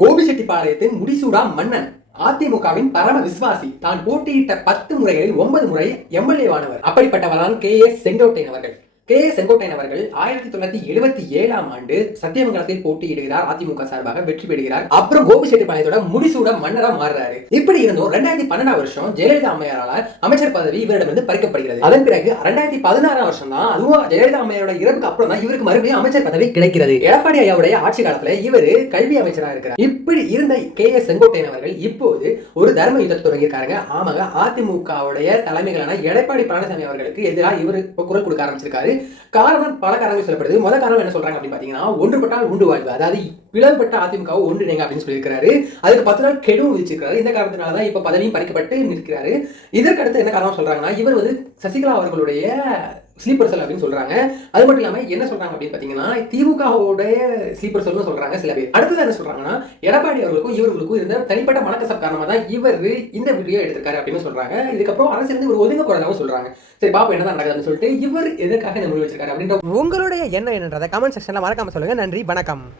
கோபிச்செட்டிப்பாளையத்தின் முடிசூடா மன்னன் அதிமுகவின் பரம விசுவாசி தான் போட்டியிட்ட பத்து முறைகளில் ஒன்பது முறை எம்எல்ஏவானவர் அப்படிப்பட்டவர்தான் கே எஸ் செங்கோட்டையன் அவர்கள். கே. செங்கோட்டையன் அவர்கள் ஆயிரத்தி தொள்ளாயிரத்தி எழுபத்தி ஏழாம் ஆண்டு சத்தியமங்கலத்தில் போட்டியிடுகிறார். அதிமுக சார்பாக வெற்றி பெறுகிறார். அப்புறம் கோபிச்செட்டிப்பாளையத்தோட முடிசூட மன்னரா மாறுறாரு. இப்படி இருந்தும் ரெண்டாயிரத்தி பன்னெண்டாம் வருஷம் ஜெயலலிதா அம்மையாரால் அமைச்சர் பதவி இவரிடமிருந்து பறிக்கப்படுகிறது. அதன் பிறகு ரெண்டாயிரத்தி பதினாறாம் வருஷம் தான் அதுவும் ஜெயலலிதா அம்மையாரோட இறப்புக்கு அப்புறம் தான் இவருக்கு மறுபடியும் அமைச்சர் பதவி கிடைக்கிறது. எடப்பாடி ஐயாவுடைய ஆட்சி காலத்துல இவர் கல்வி அமைச்சரா இருக்கிறார். இப்படி இருந்த கே. எஸ். செங்கோட்டையன் அவர்கள் இப்போது ஒரு தர்ம யுத்தத்தை தொடங்கியிருக்காங்க ஆமாங்க அதிமுகவுடைய தலைமைகளான எடப்பாடி பழனிசாமி அவர்களுக்கு எதிராக இவர் குரல் கொடுக்க ஆரம்பிச்சிருக்காரு. காரணம் பல காரணங்கள் சொல்லப்படுது. முதல் காரணம் என்ன சொல்றாங்க அப்படின்னு பாத்தீங்கன்னா ஒன்றுபட்டால் உண்டு வாழ்வு அதாவது பிளவுபட்ட அதிமுக ஒன்றிணைங்க அப்படின்னு சொல்லியிருக்காரு அதுக்கு பத்து நாள் கெடு விதிச்சிருக்காரு இந்த காரணத்தினால தான் இப்ப பதவியும் பறிக்கப்பட்டு நிற்கிறாரு. இதற்கடுத்து என்ன காரணம் சொல்றாங்கன்னா இவர் வந்து சசிகலா அவர்களுடைய ஸ்லீப்பர் செல் அப்படின்னு சொல்றாங்க. அது மட்டும் இல்லாம என்ன சொல்றாங்க அப்படின்னு பாத்தீங்கன்னா திமுகவுடைய ஸ்லீப்பர் செல்னு சொல்றாங்க சில பேர். அடுத்தது என்ன சொல்றாங்கன்னா எடப்பாடி அவர்களுக்கும் இவர்களுக்கும் இருந்த தனிப்பட்ட மனக்கசப் காரணமா தான் இவர் இந்த வீடியோ எடுத்திருக்காரு அப்படின்னு சொல்றாங்க. இதுக்கப்புறம் அரசு ஒரு ஒதுங்க போறதாகவும் சொல்றாங்க. சரி பாப்பா என்னதான் நடக்குதுன்னு சொல்லிட்டு இவர் எதற்காக இந்த முடிவு வச்சிருக்காரு அப்படின்ற உங்களுடைய எண்ணம் என்னன்றதை கமெண்ட் செக்ஷன்ல மறக்காம சொல்லுங்க. நன்றி வணக்கம்.